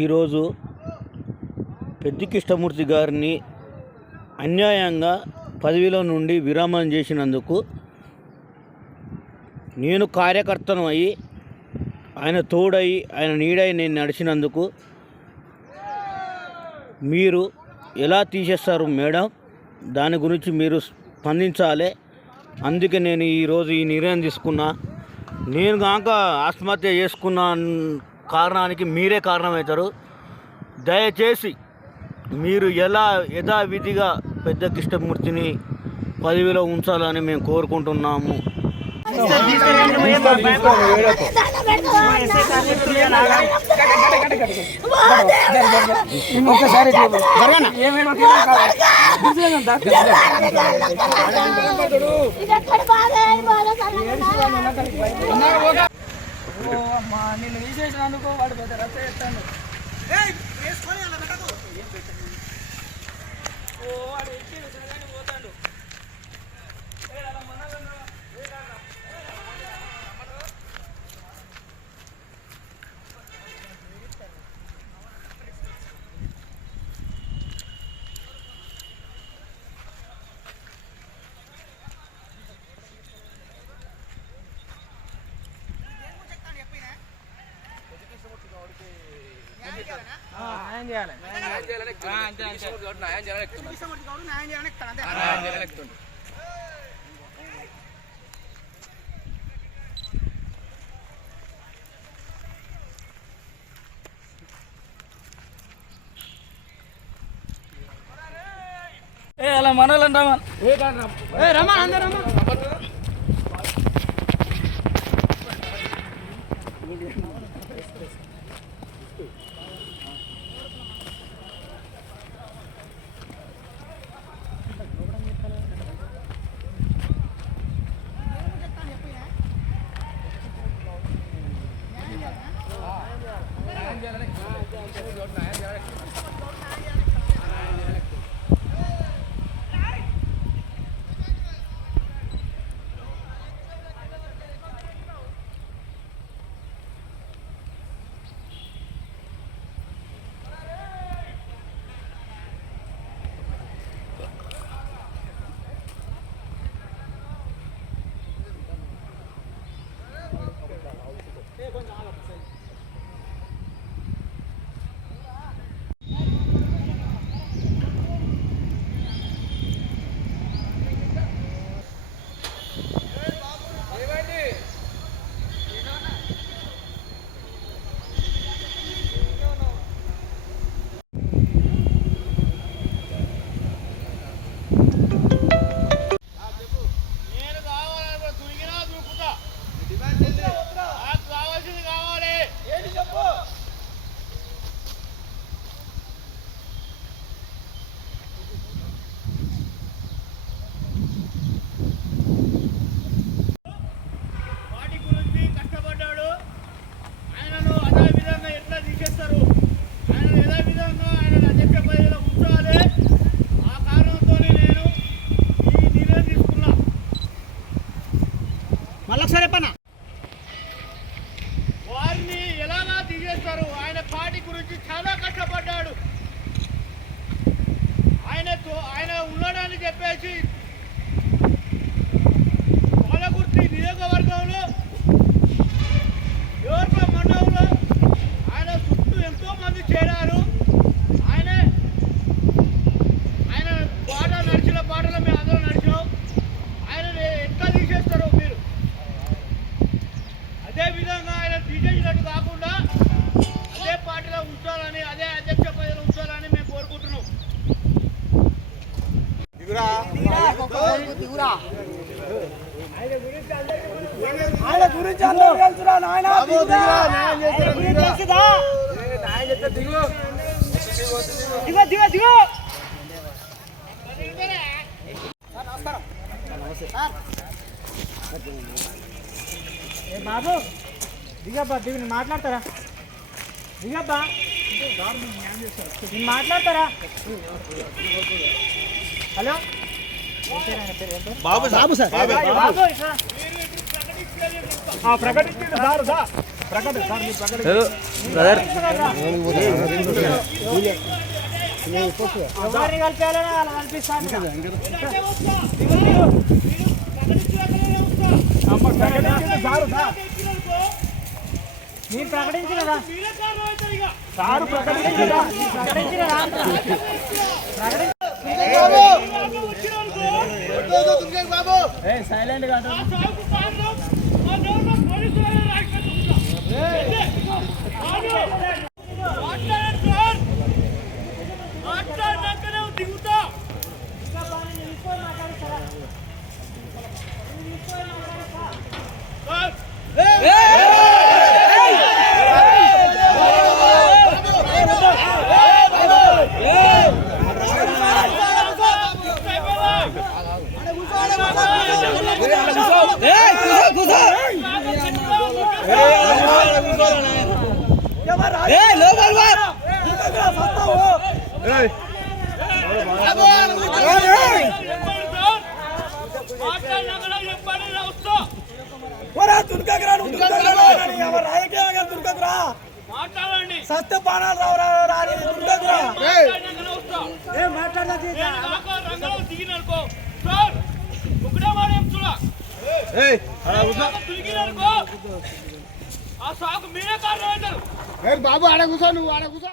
ఈరోజు పెద్ది కృష్ణమూర్తి గారిని అన్యాయంగా పదవిలో నుండి విరామం చేసినందుకు నేను కార్యకర్తను అయ్యి ఆయన తోడై ఆయన నీడై నేను నడిచినందుకు మీరు ఎలా తీసేస్తారు మేడం? దాని గురించి మీరు స్పందించాలి. అందుకే నేను ఈరోజు ఈ నిర్ణయం తీసుకున్నా. నేను కాక ఆత్మహత్య చేసుకున్న కారణానికి మీరే కారణమవుతారు. దయచేసి మీరు ఎలా యథావిధిగా పెద్ద కృష్ణమూర్తిని పదవిలో ఉంచాలని మేము కోరుకుంటున్నాము. నిన్ను తీసేసినందుకు వాడు పెద్ద రచ్చ చేస్తాను. వాడు ఎక్కి పోతాడు. న్యాయం చేయాలి. అలా మనోళ్ళని రమా అందరూ వారిని ఎలాగా తీసేస్తారు? ఆయన పార్టీ గురించి చాలా కష్టపడ్డాడు. ఆయన ఉన్నాడని చెప్పేసి పాలకుర్తి నియోజకవర్గంలో ఎవరికో మండలంలో ఆయన చుట్టూ ఎంతో మంది చేరారు. ఆయన పాట నడిచిన పాటలు మేము అందరూ నడిచాం. ఆయన ఎట్లా తీసేస్తారు మీరు? అదేవిధంగా ఆయన తీసేసినట్టు కాకుండా అదే పార్టీలో ఉంచాలని, అదే అధ్యక్ష పదవిలో ఉంచాలని మేము కోరుకుంటున్నాం. ఆయన గురించి అందరూ తెలుసురా నాయన. బాబు దిగబ్బా, దిగు. మాట్లాడతారా? దిగబ్బా, మాట్లాడతారా? హలో బాబు సార్, ప్రకటించండి సార్. బ్రదర్ మీరు ప్రకటించినదా సారు ప్రకటించినదా సైలెంట్ గా దిగుతా మాట్లాడండి సత్య బాణాలు రంగంలో దిగిననుకో సార్ ఒకటే మాట చెప్తున్నా దిగిననుకో ఆ సాకు మీరే కారణం అవుతారు బాబు ఆడ కూర్చో నువ్వు ఆడ కూర్చో